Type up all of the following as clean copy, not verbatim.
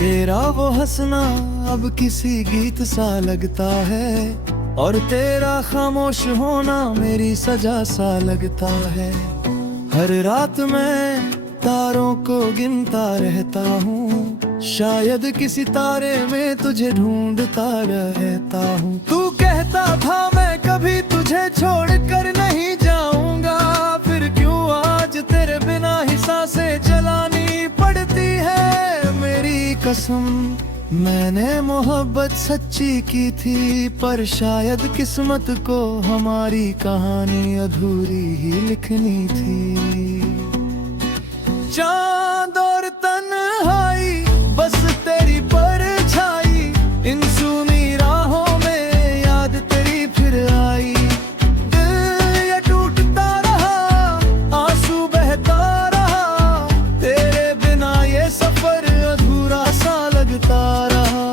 तेरा वो हंसना अब किसी गीत सा लगता है, और तेरा खामोश होना मेरी सजा सा लगता है। हर रात मैं तारों को गिनता रहता हूँ, शायद किसी तारे में तुझे ढूंढता रहता हूँ। तू कहता था मैं कभी तुझे छोड़ कर नहीं जाऊंगा, फिर क्यों आज तेरे बिना ही सांसें चलानी पड़ती है। मेरी कसम, मैंने मोहब्बत सच्ची की थी, पर शायद किस्मत को हमारी कहानी अधूरी ही लिखनी थी। चांद और तन्हाई, बस तेरी परछाई, इन सूनी राहों में याद तेरी फिर आई। दिल ये टूटता रहा, आंसू बहता रहा, तेरे बिना ये सफर अधूरा सा लगता रहा।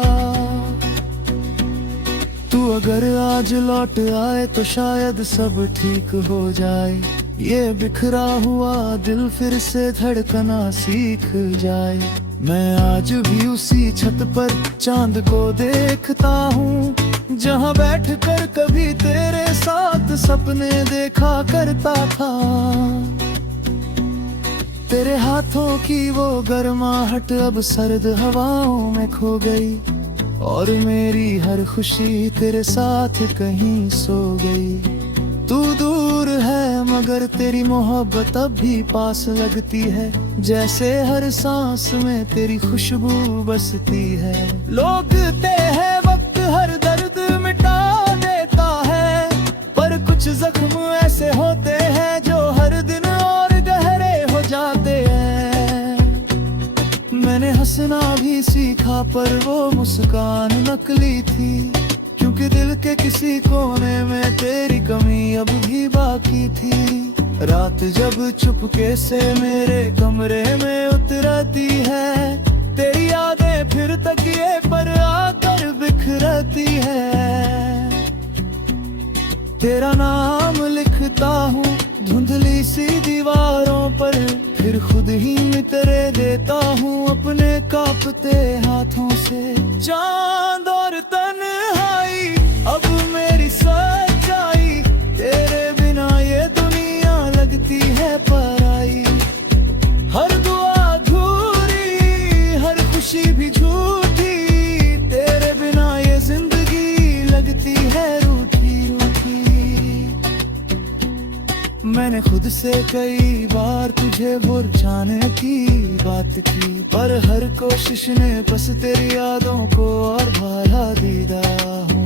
तू अगर आज लौट आए तो शायद सब ठीक हो जाए, ये बिखरा हुआ दिल फिर से धड़कना सीख जाए। मैं आज भी उसी छत पर चांद को देखता हूँ, जहाँ बैठकर कभी तेरे साथ सपने देखा करता था। तेरे हाथों की वो गर्माहट अब सर्द हवाओं में खो गई, और मेरी हर खुशी तेरे साथ कहीं सो गई। तू दूर है मगर तेरी मोहब्बत अब भी पास लगती है, जैसे हर सांस में तेरी खुशबू बसती है। लोग कहते हैं वक्त हर दर्द मिटा देता है, पर कुछ जख्म ऐसे होते हैं जो हर दिन और गहरे हो जाते हैं। मैंने हंसना भी सीखा पर वो मुस्कान नकली थी, क्योंकि दिल के किसी कोने में तेरी कमी अब भी बाकी थी। रात जब चुपके से मेरे कमरे में उतरती है, तेरी यादें फिर तकिए पर आकर बिखरती है। तेरा नाम लिखता हूँ धुंधली सी दीवारों पर, फिर खुद ही मिटरे देता हूँ अपने कांपते हाथों से। चांद और तन्हाई, अब मेरी सच्चाई, तेरे बिना ये दुनिया लगती है पराई। हर दुआ अधूरी, हर खुशी भी झूठी, तेरे बिना ये जिंदगी लगती है रूठी रूठी। मैंने खुद से कई बार तुझे भूल जाने की बात की, पर हर कोशिश ने बस तेरी यादों को और बढ़ा दिया हूँ।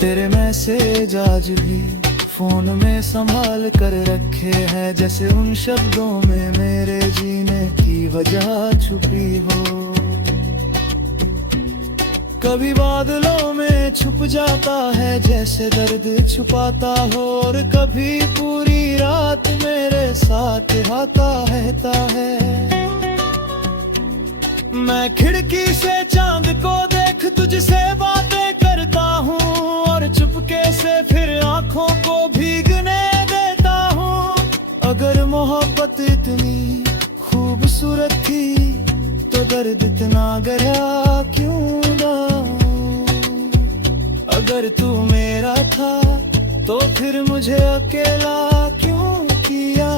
तेरे मैसेज आज भी फोन में संभाल कर रखे हैं, जैसे उन शब्दों में मेरे जीने की वजह छुपी हो। कभी बादलों में छुप जाता है जैसे दर्द छुपाता हो, और कभी पूरी रात मेरे साथ आता रहता है। मैं खिड़की से चांद को देख तुझसे बातें करता हूँ, और चुपके से फिर आंखों को भीगने देता हूँ। अगर मोहब्बत इतनी खूबसूरत थी तो दर्द इतना गहरा क्यों ना? अगर तू मेरा था तो फिर मुझे अकेला क्यों किया?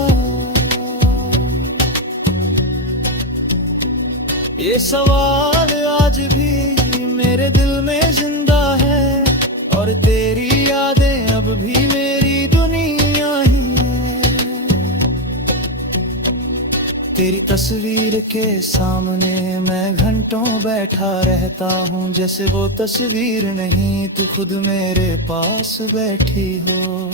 ये सवाल आज भी मेरे दिल में जिंदा है, और तेरी यादें अब भी मेरी दुनिया ही है। तेरी तस्वीर के सामने मैं घंटों बैठा रहता हूँ, जैसे वो तस्वीर नहीं तू खुद मेरे पास बैठी हो।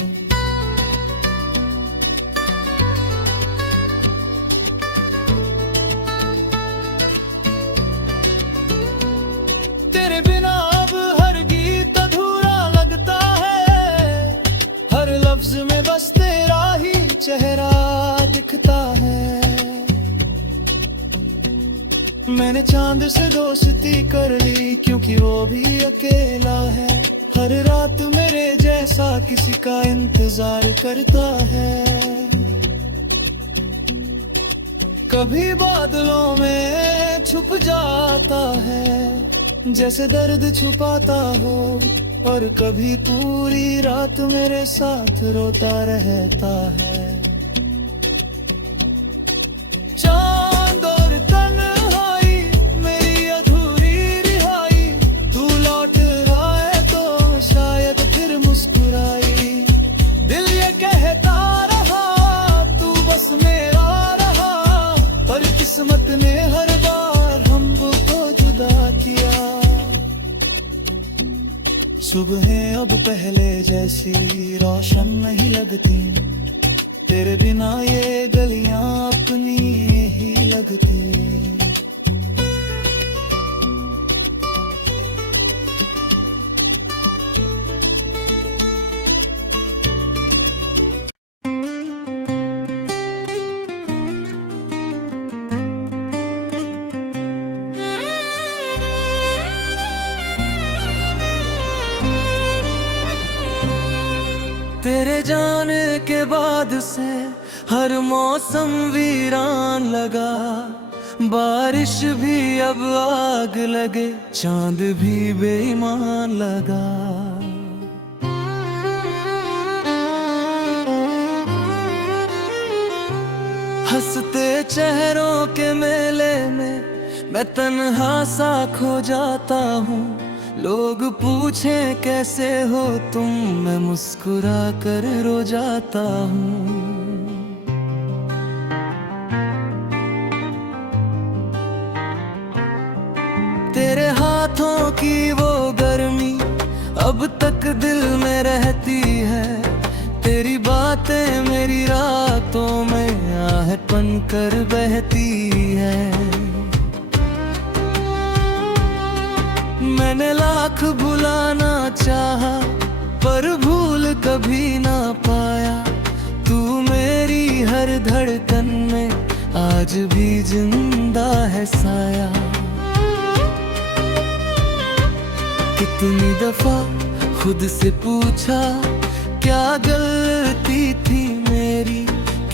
तेरे बिना अब हर गीत अधूरा लगता है, हर लफ्ज में बस तेरा ही चेहरा दिखता है। मैंने चांद से दोस्ती कर ली क्योंकि वो भी अकेला है, हर रात मेरे जैसे सा किसी का इंतजार करता है। कभी बादलों में छुप जाता है जैसे दर्द छुपाता हो, और कभी पूरी रात मेरे साथ रोता रहता है। चांद और तन्हाई मेरी अधूरी रिहाई, तू लौट आए तो शायद फिर मुस्कुराई। दिल ये कहता रहा तू बस मेरा रहा, पर किस्मत ने हर बार हमको जुदा किया। सुबहें अब पहले जैसी रोशन नहीं लगती, तेरे बिना ये गलियां अपनी ही लगती। तेरे जाने के बाद से हर मौसम वीरान लगा, बारिश भी अब आग लगे, चांद भी बेईमान लगा। हंसते चेहरों के मेले में मैं तन्हा सा खो जाता हूँ। लोग पूछे कैसे हो तुम, मैं मुस्कुरा कर रो जाता हूँ। तेरे हाथों की वो गर्मी अब तक दिल में रहती है, तेरी बातें मेरी रातों में आहें बनकर बहती है। मैंने लाख भुलाना चाहा पर भूल कभी ना पाया, तू मेरी हर धड़कन में आज भी जिंदा है साया। कितनी दफा खुद से पूछा क्या गलती थी मेरी,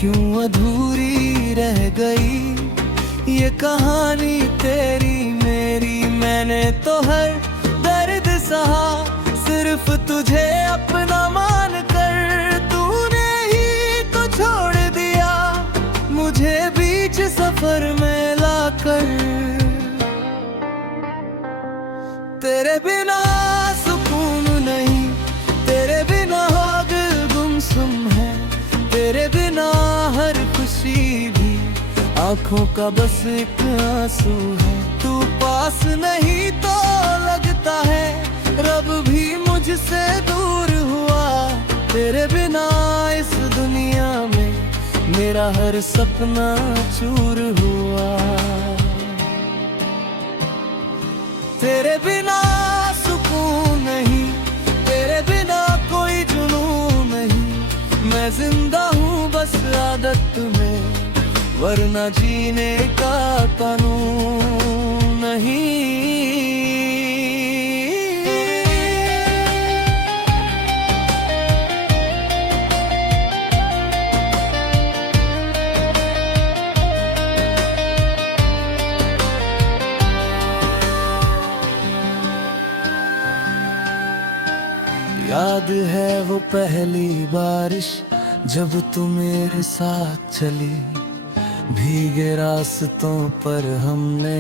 क्यों अधूरी रह गई ये कहानी तेरी मेरी। मैंने तो हर दर्द सहा सिर्फ तुझे अपना मान कर, तूने ही तो छोड़ दिया मुझे बीच सफर में लाकर। तेरे बिना सुकून नहीं, तेरे बिना दिल गुमसुम है, तेरे बिना हर खुशी भी आंखों का बस एक आंसू है। तू पास नहीं तो लगता है रब भी मुझसे दूर हुआ, तेरे बिना इस दुनिया में मेरा हर सपना चूर हुआ। तेरे बिना सुकून नहीं, तेरे बिना कोई जुनून नहीं, मैं जिंदा हूँ बस आदत में, वरना जीने का कानून नहीं। याद है वो पहली बारिश जब तू मेरे साथ चली, भीगे रास्तों पर हमने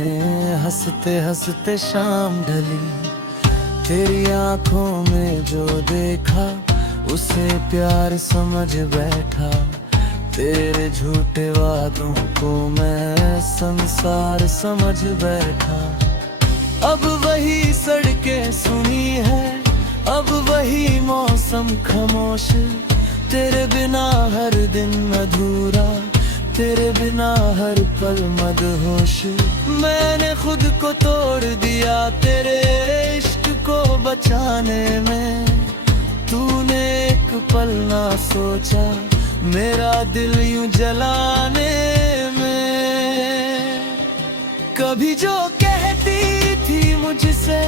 हंसते हंसते शाम ढली। तेरी आंखों में जो देखा उसे प्यार समझ बैठा, तेरे झूठे वादों को मैं संसार समझ बैठा। अब वही सड़कें सुनी है, अब वही मौसम खामोश, तेरे बिना हर दिन अधूरा, तेरे बिना हर पल मदहोश। मैंने खुद को तोड़ दिया तेरे इश्क को बचाने में, तूने एक पल ना सोचा मेरा दिल यूं जलाने में। कभी जो कहती थी मुझसे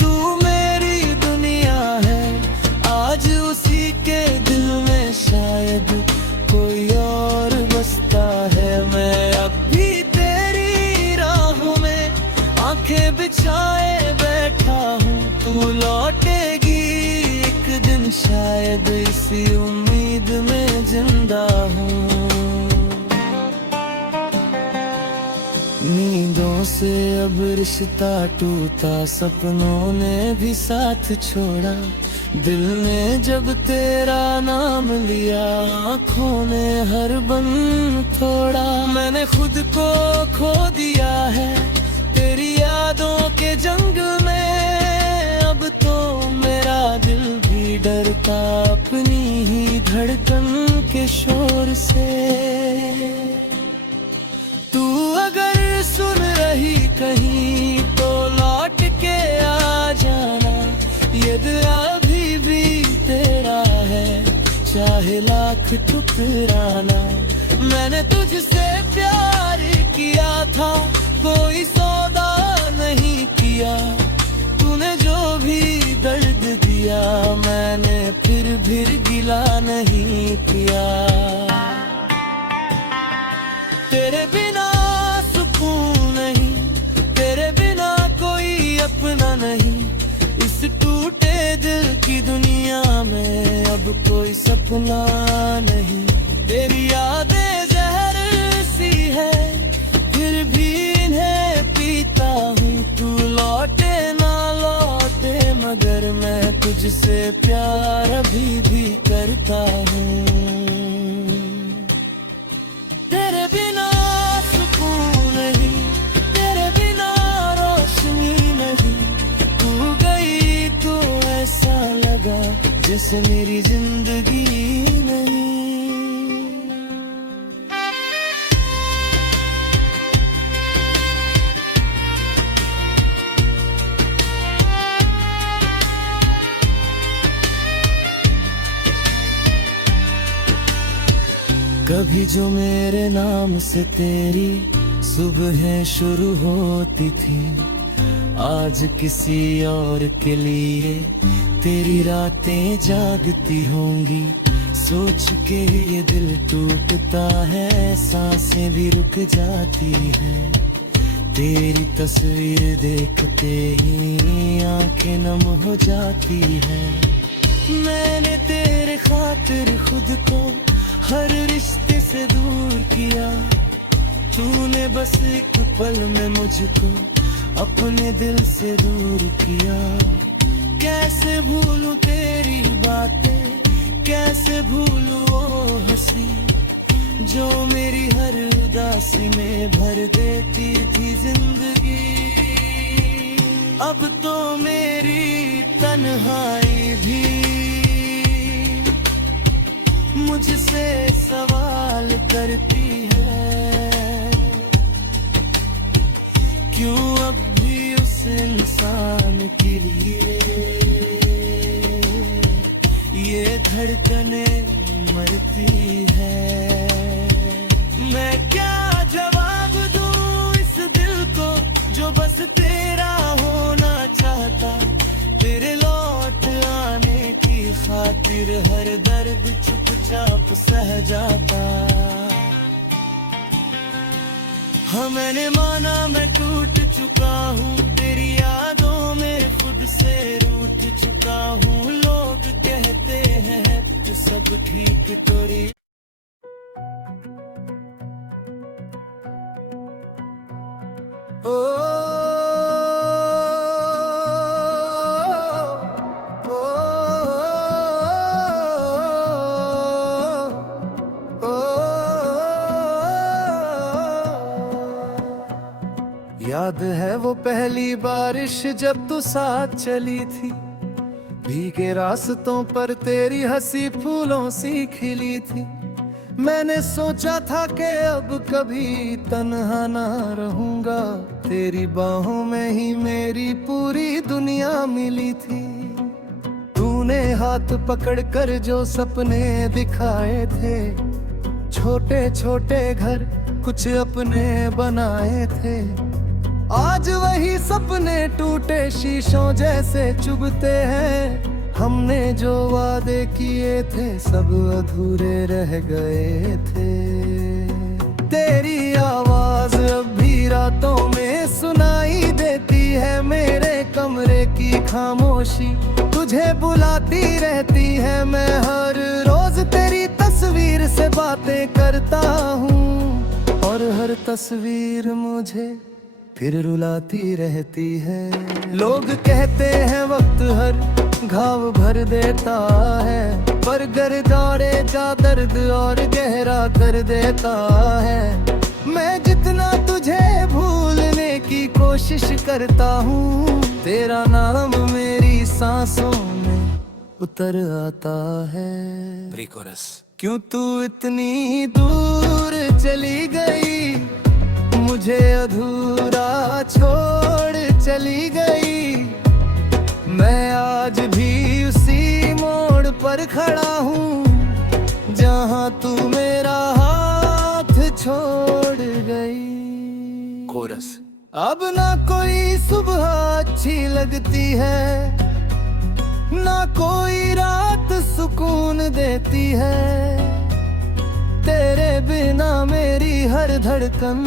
तू मेरी दुनिया है, आज लौटेगी एक दिन शायद, इसी उम्मीद में जिंदा हूँ। नींदों से अब रिश्ता टूटा, सपनों ने भी साथ छोड़ा। दिल ने जब तेरा नाम लिया, आँखों ने हर बन तोड़ा। मैंने खुद को खो दिया है तेरी यादों के जंग में। अब तो मेरा दिल भी डरता अपनी ही धड़कन के शोर से। तू अगर सुन रही कहीं तो लौट के आ जाना। ये दिल अभी भी तेरा है, चाहे लाख ठुकराना। मैंने तुझसे प्यार किया था, कोई सौदा नहीं किया। तूने जो भी दर्द दिया, मैंने फिर भी गिला नहीं किया। तेरे बिना सुकून नहीं, तेरे बिना कोई अपना नहीं। इस टूटे दिल की दुनिया में अब कोई सपना नहीं। तेरी यादें जहर सी है, फिर भी इन्हें पीता हूँ। तू लौटे ना लौटे, मगर मैं तुझसे प्यार अभी भी करता हूँ। तेरे बिना सुकून नहीं, तेरे बिना रोशनी नहीं। तू गई तो ऐसा लगा जैसे मेरी जिंदगी नहीं। कभी जो मेरे नाम से तेरी सुबह शुरू होती थी, आज किसी और के लिए तेरी रातें जागती होंगी। सोच के ये दिल टूटता है, सांसें भी रुक जाती हैं। तेरी तस्वीर देखते ही आंखें नम हो जाती हैं। मैंने तेरे खातिर खुद को हर रिश्ते से दूर किया। तूने बस एक पल में मुझको अपने दिल से दूर किया। कैसे भूलूं तेरी बातें, कैसे भूलूं वो हंसी जो मेरी हर उदासी में भर देती थी जिंदगी। अब तो मेरी तन्हाई भी मुझसे सवाल करती है, क्यों अब भी उस इंसान के लिए ये धड़कने मरती है। मैं क्या जवाब दूं इस दिल को जो बस तेरा होना चाहता। तेरे लौट आने की खातिर हर दर्द चुपचाप सह जाता। हाँ मैंने माना मैं टूट चुका हूँ, तेरी यादों में खुद से रूठ चुका हूँ। लोग कहते हैं कि सब ठीक तो री याद है वो पहली बारिश जब तू साथ चली थी। भीगे रास्तों पर तेरी हंसी फूलों सी खिली थी। मैंने सोचा था कि अब कभी तन्हा ना रहूंगा, तेरी बाहों में ही मेरी पूरी दुनिया मिली थी। तूने हाथ पकड़कर जो सपने दिखाए थे, छोटे छोटे घर कुछ अपने बनाए थे। आज वही सपने टूटे शीशों जैसे चुभते हैं। हमने जो वादे किए थे सब अधूरे रह गए थे। तेरी आवाज अब भी रातों में सुनाई देती है मेरे कमरे की खामोशी, तुझे बुलाती रहती है। मैं हर रोज तेरी तस्वीर से बातें करता हूँ, और हर तस्वीर मुझे फिर रुलाती रहती है। लोग कहते हैं वक्त हर घाव भर देता है, पर गर्दारे जा दर्द और गहरा कर देता है। मैं जितना तुझे भूलने की कोशिश करता हूँ, तेरा नाम मेरी सांसों में उतर आता है। प्री-कोरस। क्यों तू इतनी दूर चली गई, मुझे अधूरा छोड़ चली गई। मैं आज भी उसी मोड़ पर खड़ा हूँ, जहाँ तू मेरा हाथ छोड़ गई। कोरस। अब ना कोई सुबह अच्छी लगती है, ना कोई रात सुकून देती है। तेरे बिना मेरी हर धड़कन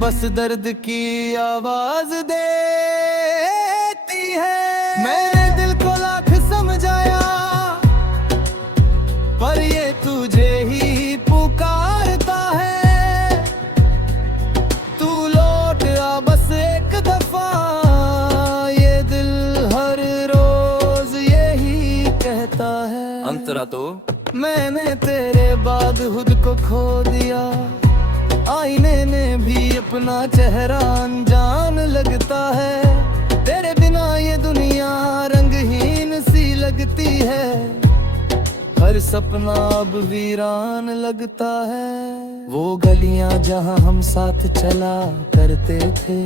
बस दर्द की आवाज देती है। मैंने दिल को लाख समझाया, पर ये तुझे ही पुकारता है। तू लौट आ बस एक दफा, ये दिल हर रोज यही कहता है। अंतरा तो मैंने तेरे बाद खुद को खो दिया, आईने ने भी अपना चेहरा अनजान लगता है। तेरे बिना ये दुनिया रंगहीन सी लगती है, हर सपना अब वीरान लगता है। वो गलियां जहां हम साथ चला करते थे,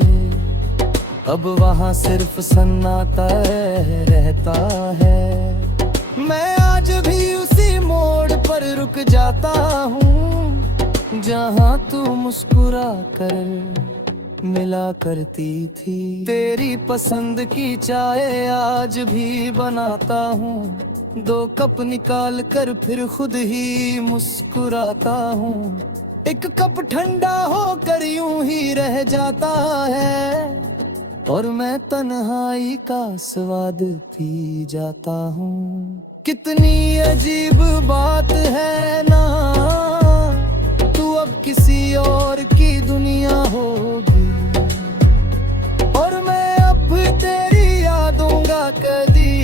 अब वहां सिर्फ सन्नाटा रहता है। मैं आज भी उसी मोड़ पर रुक जाता हूँ, जहाँ तू मुस्कुरा कर मिला करती थी। तेरी पसंद की चाय आज भी बनाता हूँ, 2 कप निकाल कर फिर खुद ही मुस्कुराता हूँ। एक कप ठंडा होकर यूं ही रह जाता है, और मैं तन्हाई का स्वाद पी जाता हूँ। कितनी अजीब बात है ना, तू अब किसी और की दुनिया होगी, और मैं अब तेरी यादों का कदी,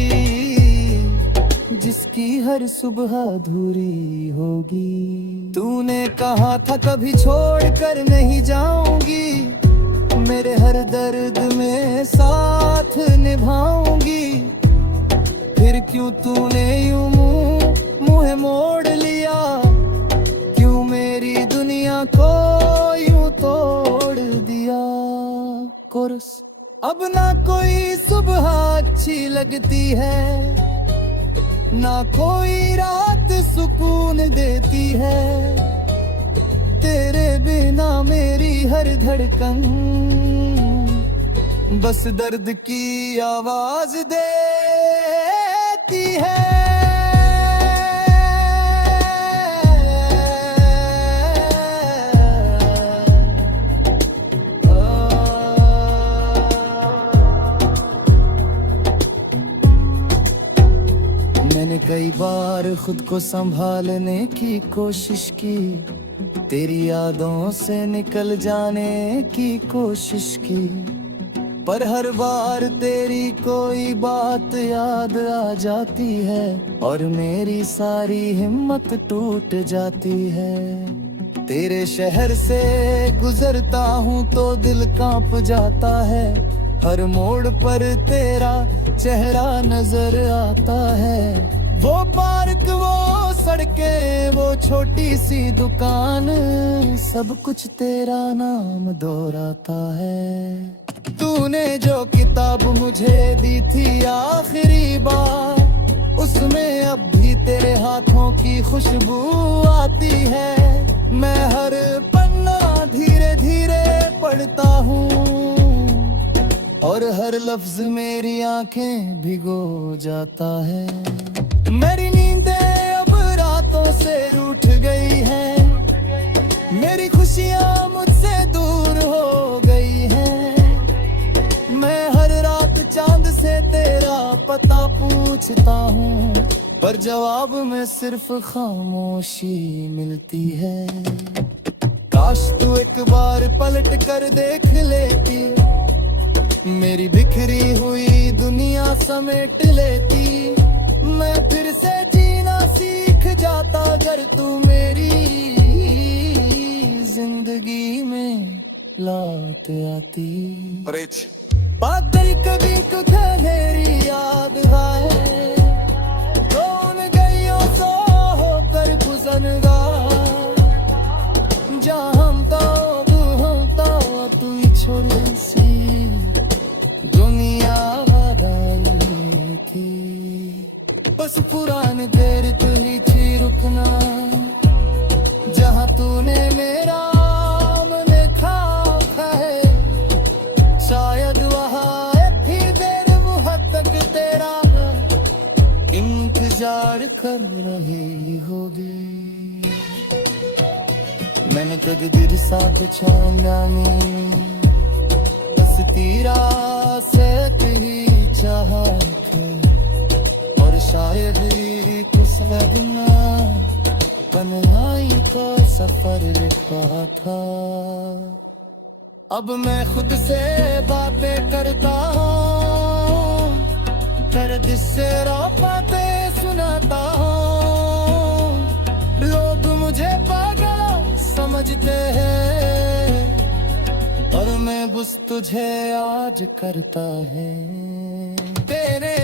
जिसकी हर सुबह अधूरी होगी। तूने कहा था कभी छोड़ कर नहीं जाऊंगी, मेरे हर दर्द में साथ निभाऊंगी। फिर क्यों तूने यूं मुँह मोड़ लिया, क्यों मेरी दुनिया को यूं तोड़ दिया। कोरस। अब ना कोई सुबह अच्छी लगती है, ना कोई रात सुकून देती है। तेरे बिना मेरी हर धड़कन बस दर्द की आवाज देती है। मैंने कई बार खुद को संभालने की कोशिश की, तेरी यादों से निकल जाने की कोशिश की, पर हर बार तेरी कोई बात याद आ जाती है, और मेरी सारी हिम्मत टूट जाती है। तेरे शहर से गुजरता हूँ तो दिल कांप जाता है, हर मोड़ पर तेरा चेहरा नजर आता है। वो पार्क, वो सड़कें, वो छोटी सी दुकान, सब कुछ तेरा नाम दोहराता है। तूने जो किताब मुझे दी थी आखिरी बार, उसमें अब भी तेरे हाथों की खुशबू आती है। मैं हर पन्ना धीरे धीरे पढ़ता हूँ, और हर लफ्ज मेरी आंखें भिगो जाता है। मेरी नींदें अब रातों से रूठ गई हैं, मेरी खुशियाँ मुझसे दूर हो गई हैं। तेरा पता पूछता हूँ, पर जवाब में सिर्फ खामोशी मिलती है। काश तू एक बार पलट कर देख लेती, मेरी बिखरी हुई दुनिया समेट लेती। मैं फिर से जीना सीख जाता अगर तू मेरी जिंदगी में लौट आती। बादल कभी तुझे मेरी याद आए, कौन गइयों सो होकर गुजरगार, जहाँ हम तू ही छोड़ सी दुनिया बदली थी। बस पुरानी तेरी तू ही थी रुकना, जहाँ तूने मेरा नाम लिखा है। शायद वहाँ थी देर मुहब्बत तेरा इंतजार कर रही होगी। मैंने तकदीर सा पहचाना नहीं, बस तेरा से ही चाहत है, और शायद किस्मत ना तन्हाई का सफर लिखा था। अब मैं खुद से बातें करता हूँ, दर्द से बातें सुनाता हूँ। लोग मुझे पागल समझते हैं, और मैं बस तुझे आज करता है। तेरे